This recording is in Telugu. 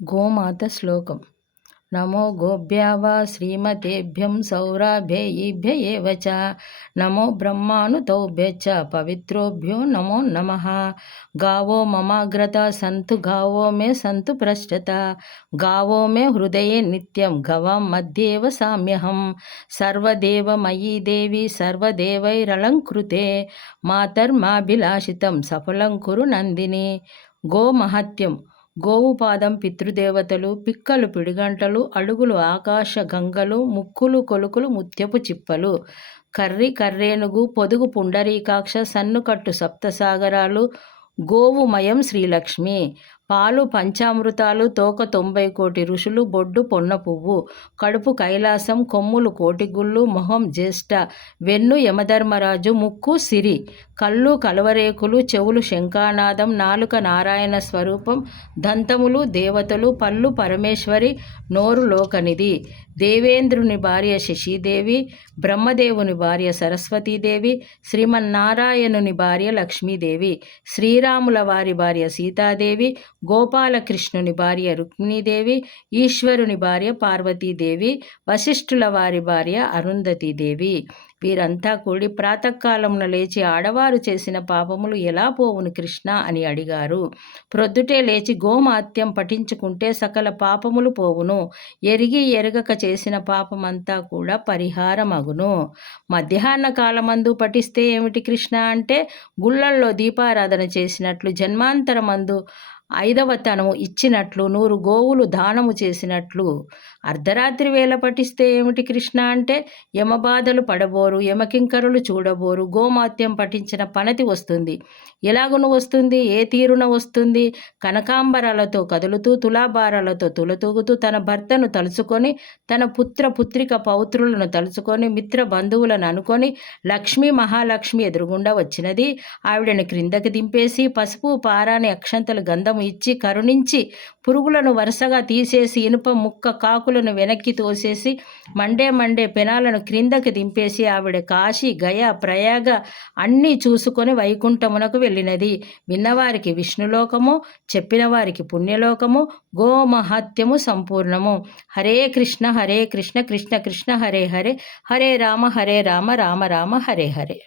గోమాత శ్లోకం. నమో గోభ్యా వా శ్రీమతేభ్యం సౌరాభ్యయిభ్య చ నమో బ్రహ్మానుతౌభ్యశ్చ పవిత్రోభ్యో నమో నమ. గావో మమాగ్రత సంతు గావో మే సంతు పృష్టత గావో మే హృదయే నిత్యం గవం మధ్యేవ సామ్యహం. సర్వదేవమయీ దేవి సర్వదేవైరలంకృతే. మాతర్మాభిలాషితం సఫలం కురు నందిని. గోమహత్యం గోవు పాదం పితృదేవతలు పిక్కలు పిడిగంటలు అడుగులు ఆకాశ గంగలు ముక్కులు కొలుకులు ముత్యపు చిప్పలు కర్రి కర్రేనుగు పొదుగు పుండరీకాక్ష సన్నుకట్టు సప్తసాగరాలు గోవుమయం శ్రీలక్ష్మి పాలు పంచామృతాలు తోక తొంభై కోటి ఋషులు బొడ్డు పొన్న పువ్వు కడుపు కైలాసం కొమ్ములు కోటిగుళ్ళు మొహం జ్యేష్ఠ వెన్ను యమధర్మరాజు ముక్కు సిరి కళ్ళు కలవరేకులు చెవులు శంఖానాదం నాలుక నారాయణ స్వరూపం దంతములు దేవతలు పళ్ళు పరమేశ్వరి నోరు లోకనిది దేవేంద్రుని భార్య శశీదేవి బ్రహ్మదేవుని భార్య సరస్వతీదేవి శ్రీమన్నారాయణుని భార్య లక్ష్మీదేవి శ్రీరాముల వారి భార్య సీతాదేవి గోపాలకృష్ణుని భార్య రుక్మిణీదేవి ఈశ్వరుని భార్య పార్వతీదేవి వశిష్ఠుల వారి భార్య అరుంధతీదేవి. వీరంతా కూడి ప్రాతకాలంలో లేచి ఆడవారు చేసిన పాపములు ఎలా పోవును కృష్ణ అని అడిగారు. ప్రొద్దుటే లేచి గోమాత్యం పఠించుకుంటే సకల పాపములు పోవును. ఎరిగి ఎరగక చేసిన పాపమంతా కూడా పరిహారమగును. మధ్యాహ్న కాలమందు పఠిస్తే ఏమిటి కృష్ణ అంటే గుళ్ళల్లో దీపారాధన చేసినట్లు జన్మాంతరమందు ఐదవ ఇచ్చినట్లు నూరు గోవులు దానము చేసినట్లు అర్ధరాత్రి వేళ పఠిస్తే ఏమిటి కృష్ణ అంటే? యమబాధలు పడబోరు యమకింకరులు చూడబోరు గోమాత్యం పఠించిన పనతి వస్తుంది. ఎలాగును వస్తుంది? ఏ తీరున వస్తుంది? కనకాంబరాలతో కదులుతూ తులాభారాలతో తులతూగుతూ తన భర్తను తలుచుకొని తన పుత్ర పుత్రిక పౌత్రులను తలుచుకొని మిత్ర బంధువులను అనుకొని లక్ష్మీ మహాలక్ష్మి ఎదురుగుండా వచ్చినది. ఆవిడని క్రిందకి దింపేసి పసుపు పారాని అక్షంతలు గంధము ఇచ్చి కరుణించి పురుగులను వరుసగా తీసేసి ఇనుప ముక్క కాకులను వెనక్కి తోసేసి మండే మండే పెనాలను క్రిందకి దింపేసి ఆవిడ కాశీ గయ ప్రయాగ అన్నీ చూసుకొని వైకుంఠమునకు వెళ్ళినది. విన్నవారికి విష్ణులోకము చెప్పిన వారికి పుణ్యలోకము గోమహత్యము సంపూర్ణము. హరే కృష్ణ హరే కృష్ణ కృష్ణ కృష్ణ హరే హరే హరే రామ హరే రామ రామ రామ హరే హరే.